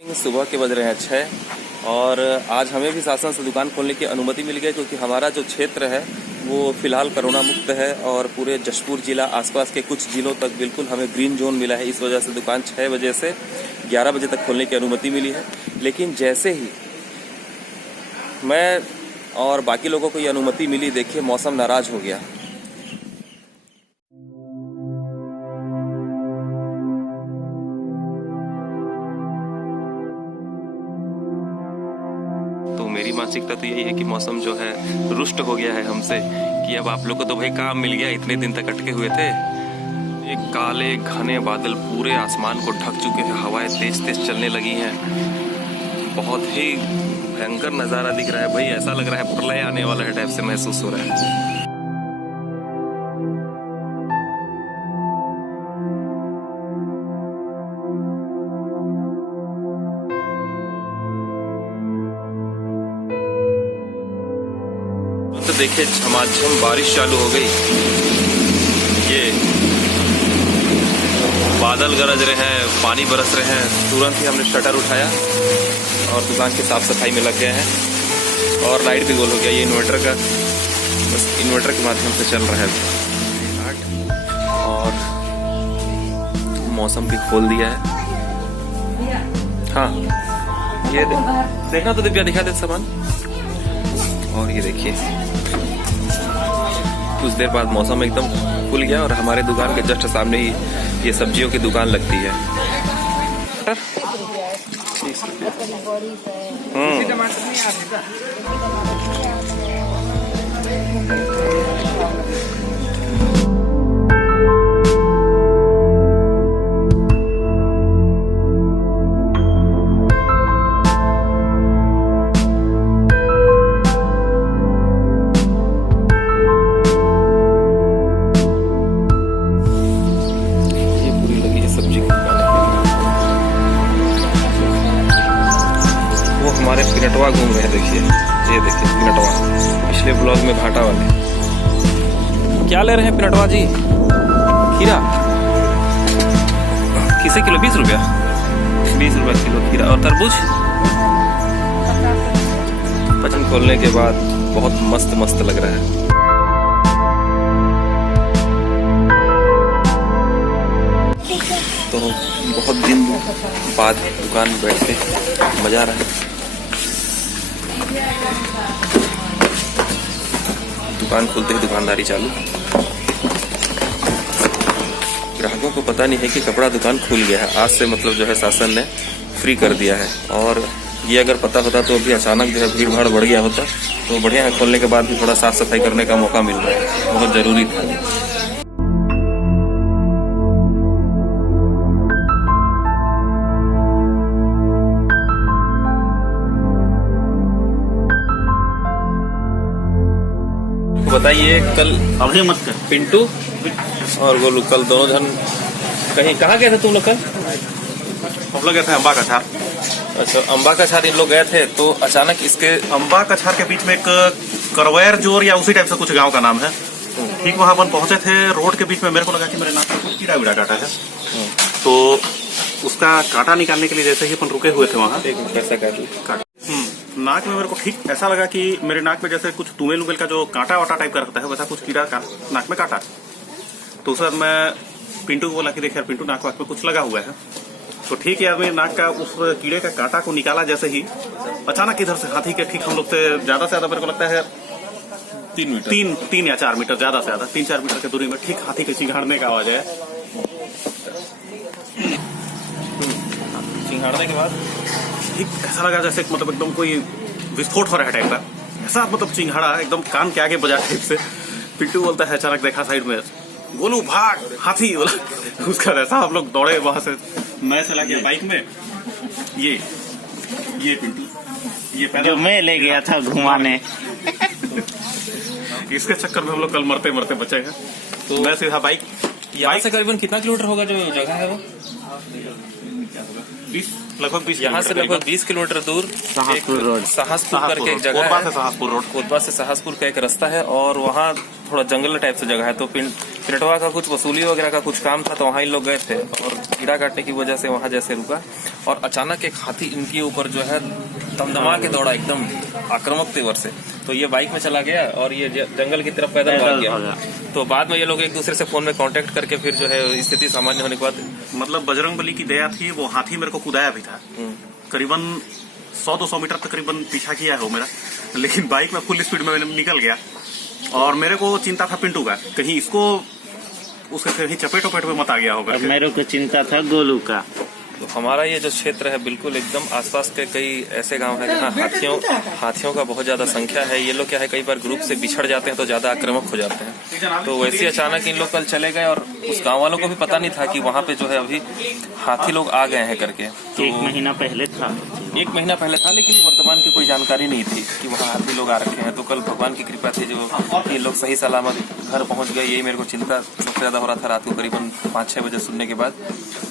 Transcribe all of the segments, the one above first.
सुबह के बज रहे हैं 6 और आज हमें भी शासन से दुकान खोलने की अनुमति मिल गई क्योंकि हमारा जो क्षेत्र है वो फिलहाल कोरोना मुक्त है और पूरे जशपुर जिला आसपास के कुछ जिलों तक बिल्कुल हमें ग्रीन जोन मिला है। इस वजह से दुकान 6 बजे से 11 बजे तक खोलने की अनुमति मिली है। लेकिन जैसे ही मैं और बाकी लोगों को ये अनुमति मिली, देखिए मौसम नाराज हो गया। तो मेरी मानसिकता तो यही है कि मौसम जो है रुष्ट हो गया है हमसे कि अब आप लोग को तो भाई काम मिल गया, इतने दिन तक अटके हुए थे। एक काले घने बादल पूरे आसमान को ढक चुके हैं, हवाएं तेज तेज चलने लगी हैं। बहुत ही भयंकर नज़ारा दिख रहा है भाई, ऐसा लग रहा है प्रलय आने वाला है टाइप से महसूस हो रहा है। तो देखिए झमाझम बारिश चालू हो गई। ये बादल गरज रहे हैं, पानी बरस रहे हैं। तुरंत ही हमने शटर उठाया और दुकान की साफ सफाई में लग गए हैं और लाइट भी गोल हो गया। ये इन्वर्टर का बस इन्वर्टर के माध्यम से चल रहा है और मौसम भी खोल दिया है। हाँ ये देखना तो दिव्या दिखा दे सामान। और ये देखिए कुछ देर बाद मौसम एकदम खुल गया और हमारे दुकान के जस्ट सामने ही ये सब्जियों की दुकान लगती है। हमारे पिनटवा घूम रहे हैं, देखिए ये देखिए पिनटवा, पिछले ब्लॉग में भाटा वाले। क्या ले रहे हैं पिनटवा जी? खीरा किसे किलो? 20 रुपया, 20 रुपया किलो खीरा। और तरबूज पचन खोलने के बाद बहुत मस्त मस्त लग रहा है। तो बहुत दिन बाद दुकान में बैठ के मजा आ रहा है। दुकान खुलते ही दुकानदारी चालू। ग्राहकों को पता नहीं है कि कपड़ा दुकान खुल गया है। आज से मतलब जो है शासन ने फ्री कर दिया है। और ये अगर पता होता तो अभी अचानक जो है भीड़ भाड़ बढ़ गया होता। तो बढ़िया है, खोलने के बाद भी थोड़ा साफ सफाई करने का मौका मिल रहा है, बहुत जरूरी था। बताइए, कल अभी मत कर। पिंटू और गोलू कल दोनों जन कहाँ गए थे तुम लोग? कल हम लोग गए थे अम्बा कछार। अच्छा, अम्बा कछार इन लोग गए थे तो अचानक इसके अम्बा कछार के बीच में एक करवैर जोर या उसी टाइप से कुछ गांव का नाम है। ठीक वहां अपन पहुंचे थे, रोड के बीच में मेरे को लगा कि मेरे नाक में कुछ कीड़ा वीड़ा काटा है। तो उसका कांटा निकालने के लिए जैसे ही अपन रुके हुए थे वहाँ कैसा काट नाक में मेरे को ठीक ऐसा लगा कि मेरे नाक में जैसे कुछ तुमेल उमेल का जो कांटा वाटा टाइप का रहता है वैसा कुछ कीड़ा नाक में काटा। तो उस मैं पिंटू को बोला कि देख यार पिंटू, नाक वाक में कुछ लगा हुआ है। तो ठीक है आदमी नाक का उस कीड़े का कांटा को निकाला जैसे ही अचानक इधर से हाथी के ठीक हम लोग से ज्यादा से ज्यादा मेरे को लगता है 3 या 4 मीटर, ज्यादा से ज्यादा 3-4 मीटर की दूरी में ठीक हाथी के चिंघाड़ने का आवाज है। चिंघाड़ने के बाद ठीक ऐसा लगा जैसे मतलब एकदम कोई विस्फोट हो रहा है टाइप का। ऐसा मतलब चिंघाड़ा एकदम कान के आगे बजा टाइप से। पिंटू बोलता है अचानक देखा साइड में, गोलू भाग, हाथी बोला। उसका ऐसा हम लोग दौड़े वहां से। मैं चला गया बाइक में, ये पिंटू ये पैदल मैं ले गया था घुमाने। इसके चक्कर में हम लोग कल मरते मरते बचे हैं। तो मैं सीधा बाइक, यहाँ से करीबन कितना किलोमीटर होगा जो जगह है वो? लगभग 20 यहाँ से लगभग 20 किलोमीटर दूर शाहसपुर करके एक जगह है। शाहसपुर रोड, कोतबा से शाहसपुर का एक रास्ता है और वहाँ थोड़ा जंगल टाइप से जगह है। तो पेटवा का कुछ वसूली वगैरह का कुछ काम था तो वहाँ इन लोग गए थे और कीड़ा काटने की वजह से वहाँ जैसे रुका और अचानक एक हाथी इनके ऊपर जो है दमदमा के दौड़ा एकदम आक्रामक तेवर से। तो ये बाइक में चला गया और ये जंगल की तरफ पैदल भाग गया। तो बाद में ये लोग एक दूसरे से फोन में कांटेक्ट करके फिर जो है स्थिति सामान्य होने के बाद मतलब बजरंगबली की दया थी, वो हाथी मेरे को कुदाया भी था। करीबन 100-200 मीटर तकरीबन पीछा किया है वो मेरा, लेकिन बाइक में फुल स्पीड में निकल गया। और मेरे को चिंता था पिंटू का, कहीं इसको उसके कहीं चपेट वपेट में मत आ गया होगा। मेरे को चिंता था गोलू का। तो हमारा ये जो क्षेत्र है बिल्कुल एकदम आसपास के कई ऐसे गांव हैं जहाँ हाथियों का बहुत ज्यादा संख्या है। ये लोग क्या है कई बार ग्रुप से बिछड़ जाते हैं तो ज्यादा आक्रामक हो जाते हैं। तो वैसे अचानक इन लोग कल चले गए और उस गांव वालों को भी पता नहीं था कि वहाँ पे जो है अभी हाथी लोग आ गए हैं करके। तो 1 महीना पहले था, 1 महीना पहले था, लेकिन वर्तमान की कोई जानकारी नहीं थी कि वहाँ हाथी लोग आ रखे हैं। तो कल भगवान की कृपा थी जो ये लोग सही सलामत घर पहुँच गए। यही मेरे को चिंता सबसे ज्यादा हो रहा था रात को करीबन 5-6 बजे सुनने के बाद।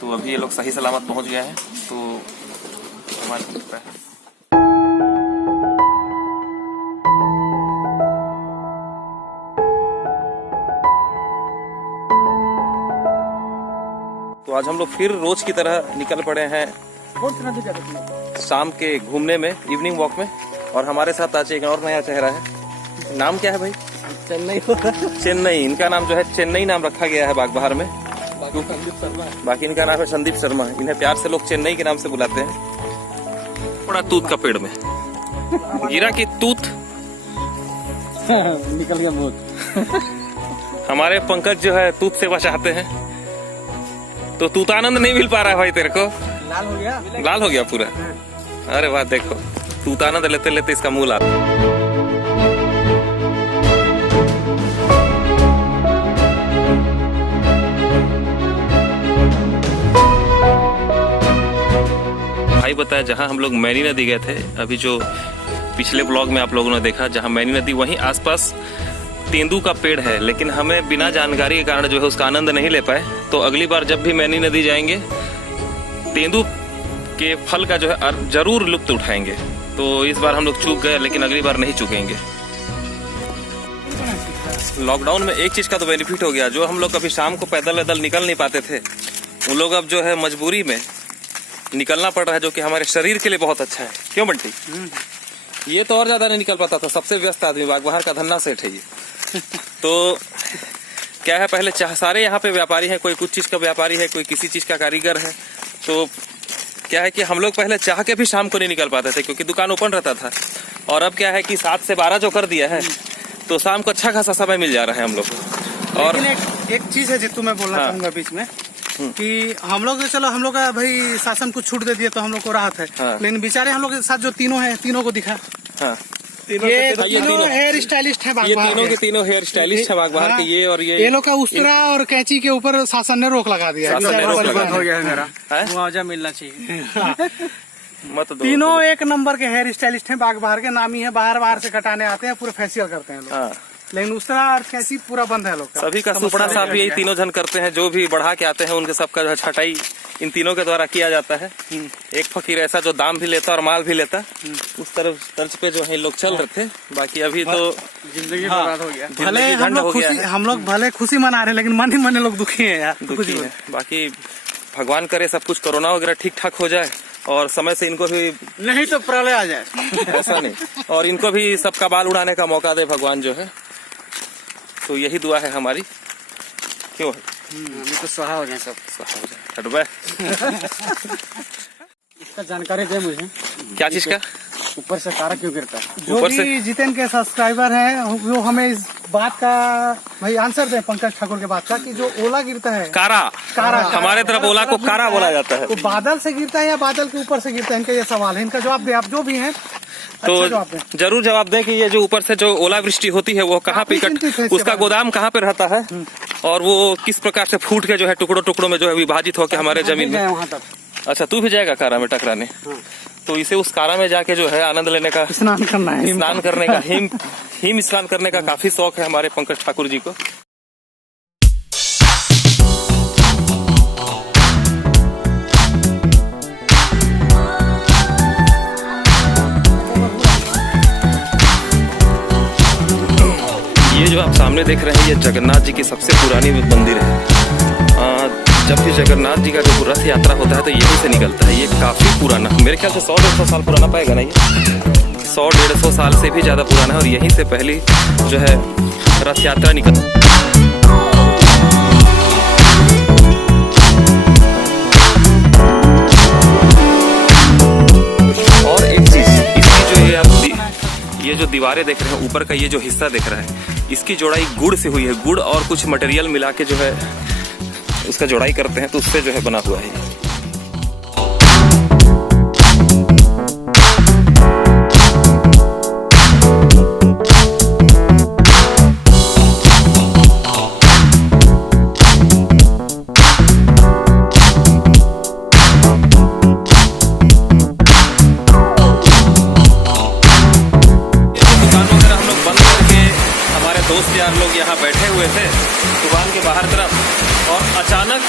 तो अभी ये लोग सही सलामत पहुंच गए हैं, तो हमारी कृपा है। तो आज हम लोग फिर रोज की तरह निकल पड़े हैं शाम के घूमने में, इवनिंग वॉक में। और हमारे साथ आज एक और नया चेहरा है। नाम क्या है भाई? चेन्नई। इनका नाम जो है चेन्नई नाम रखा गया है बागबहार में। बाकी इनका नाम है संदीप शर्मा। इन्हें प्यार से लोग चेन्नई के नाम से बुलाते हैं। बड़ा तूत का पेड़ में गिरा कि तूत निकल गया बहुत। हमारे पंकज जो है तूत से बचाते हैं। तो तूतानंद नहीं मिल पा रहा है भाई तेरे को? लाल हो गया, लाल हो गया पूरा। अरे वाह, देखो तूतानंद लेते लेते इसका मुंह लाल। भाई बताया जहां हम लोग मैनी नदी गए थे, अभी जो पिछले ब्लॉग में आप लोगों ने देखा, जहां मैनी नदी वहीं आसपास तेंदू का पेड़ है, लेकिन हमें बिना जानकारी के कारण जो है उसका आनंद नहीं ले पाए। तो अगली बार जब भी मैनी नदी जाएंगे तेंदू के फल का जो है जरूर लुत्फ उठाएंगे। तो इस बार हम लोग चूक गए, लेकिन अगली बार नहीं चूकेंगे। लॉकडाउन में एक चीज का तो बेनिफिट हो गया, जो हम लोग कभी शाम को पैदल निकल नहीं पाते थे, उन लोग अब जो है मजबूरी में निकलना पड़ रहा है, जो कि हमारे शरीर के लिए बहुत अच्छा है। क्यों बंटी? ये तो और ज्यादा नहीं निकल पाता था। सबसे व्यस्त आदमी बागबहार का धन्ना सेठ है ये। तो क्या है, पहले सारे यहाँ पे व्यापारी हैं, कोई कुछ चीज का व्यापारी है, कोई किसी चीज का कारीगर है। तो क्या है कि हम लोग पहले चाह के भी शाम को नहीं निकल पाते थे, क्योंकि दुकान ओपन रहता था। और अब क्या है कि 7 से 12 जो कर दिया है, तो शाम को अच्छा खासा समय मिल जा रहा है हम लोग को। और एक चीज है जितू मैं बोलना चाहूंगा बीच में कि हम लोग चलो हम लोग का भाई शासन कुछ छूट दे दिया तो हम लोग को राहत है। लेकिन बेचारे हम लोग के साथ जो तीनों हैं, तीनों को दिखा। ये तीनों हेयर स्टाइलिस्ट है बागबहार के। तीनों के तीनों हेयर स्टाइलिस्ट है बागबहार के। ये और ये लोग का उस्तरा और कैंची के ऊपर शासन ने रोक लगा दिया। हो गया मेरा मुआवजा मिलना चाहिए। मत दो। तीनों एक नंबर के हेयर स्टाइलिस्ट हैं बागबहार के, नामी है। बाहर से कटाने आते हैं, पूरे फेशियल करते हैं लोग। लेकिन उस्तरा और कैंची पूरा बंद है लोग का। सभी का सुपड़ा साफ यही तीनों जन करते हैं। जो भी बढ़ा के आते हैं उनके सबका जो है छटाई इन तीनों के द्वारा किया जाता है। एक फकीर ऐसा जो दाम भी लेता और माल भी लेता, उस तरफ तर्ज पे जो है लोग चल रहे थे। बाकी अभी तो जिंदगी बर्बाद हो गया। भले हम लोग भले खुशी मना रहे, लेकिन मन ही मन लोग दुखी है यार। दुखी है। बाकी भगवान करे सब कुछ कोरोना वगैरह ठीक ठाक हो जाए और समय से इनको भी, नहीं तो प्रलय आ जाए। ऐसा नहीं, और इनको भी सबका बाल उड़ाने का मौका दे भगवान जो है। तो यही दुआ है हमारी। क्यों है? तो स्वाहा हो जाए सब। स्वाहा हो जाए। हट बे। इसका जानकारी दे मुझे। क्या चीज का? ऊपर से तारा क्यों गिरता है? जो ऊपर भी से जितेन के सब्सक्राइबर हैं वो हमें इस बात का भाई आंसर दें, पंकज ठाकुर के बात का, कि जो ओला गिरता है कारा हमारे तरफ ओला को कारा बोला जाता है। तो बादल से गिरता है या बादल के ऊपर से गिरता है? इनका ये सवाल है। इनका जवाब दे आप, जो भी हैं। तो जरूर जवाब दें कि ये जो ऊपर से जो ओलावृष्टि होती है वो कहाँ पे उसका गोदाम कहाँ पे रहता है, और वो किस प्रकार से फूट के जो है टुकड़ों टुकड़ों में जो है विभाजित होकर हमारे जमीन में। वहाँ तक। अच्छा, तू भी जाएगा कारा में टकराने? तो इसे उस कारा में जाके जो है आनंद लेने का, स्नान करना है, स्नान करने का, हिम स्नान करने का काफी शौक है हमारे पंकज ठाकुर जी को। ये जो आप सामने देख रहे हैं ये जगन्नाथ जी की सबसे पुरानी मंदिर है। जब भी जगन्नाथ जी का जो रथ यात्रा होता है तो यहीं से निकलता है। ये काफ़ी पुराना, मेरे ख्याल से 100-150 साल पुराना पाएगा ना, ये 100-150 साल से भी ज़्यादा पुराना है। और यहीं से पहली जो है रथ यात्रा निकल। और एक चीज़, इसकी जो ये जो दीवारें देख रहे हैं, ऊपर का ये जो हिस्सा दिख रहा है, इसकी जोड़ाई गुड़ से हुई है। गुड़ और कुछ मटेरियल मिला के जो है उसका जोड़ाई करते हैं तो उससे जो है बना हुआ है। दोस्त यार लोग यहाँ बैठे हुए थे दुकान के बाहर तरफ, और अचानक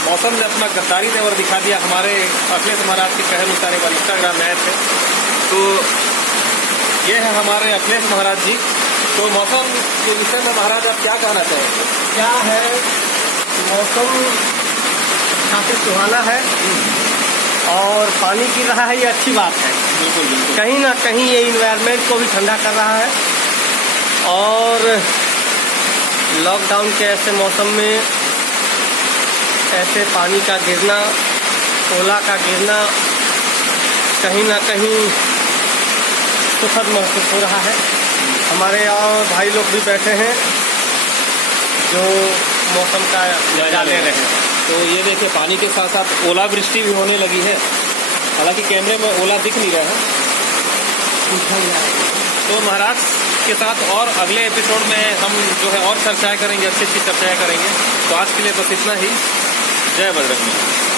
मौसम ने अपना गद्दारी तेवर दिखा दिया। हमारे अखिलेश महाराज की कहल उतारे वाले इंस्टाग्राम में आए थे, तो ये है हमारे अखिलेश महाराज जी। तो मौसम के विषय में महाराज आप क्या कहना चाहेंगे? क्या है, मौसम काफी सुहाना है और पानी गिर रहा है, ये अच्छी बात है। बिल्कुल बिल्कुल। कहीं ना कहीं ये इन्वायरमेंट को भी ठंडा कर रहा है। और लॉकडाउन के ऐसे मौसम में ऐसे पानी का गिरना, ओला का गिरना कहीं ना कहीं सुखद महसूस हो रहा है। हमारे और भाई लोग भी बैठे हैं जो मौसम का मजा ले रहे हैं। तो ये देखिए पानी के साथ साथ ओलावृष्टि भी होने लगी है। हालांकि कैमरे में ओला दिख नहीं रहा है। तो महाराज के साथ और अगले एपिसोड में हम जो है और चर्चाएं करेंगे, अच्छी अच्छी चर्चाएं करेंगे। तो आज के लिए बस इतना ही। जय बजरंग बली।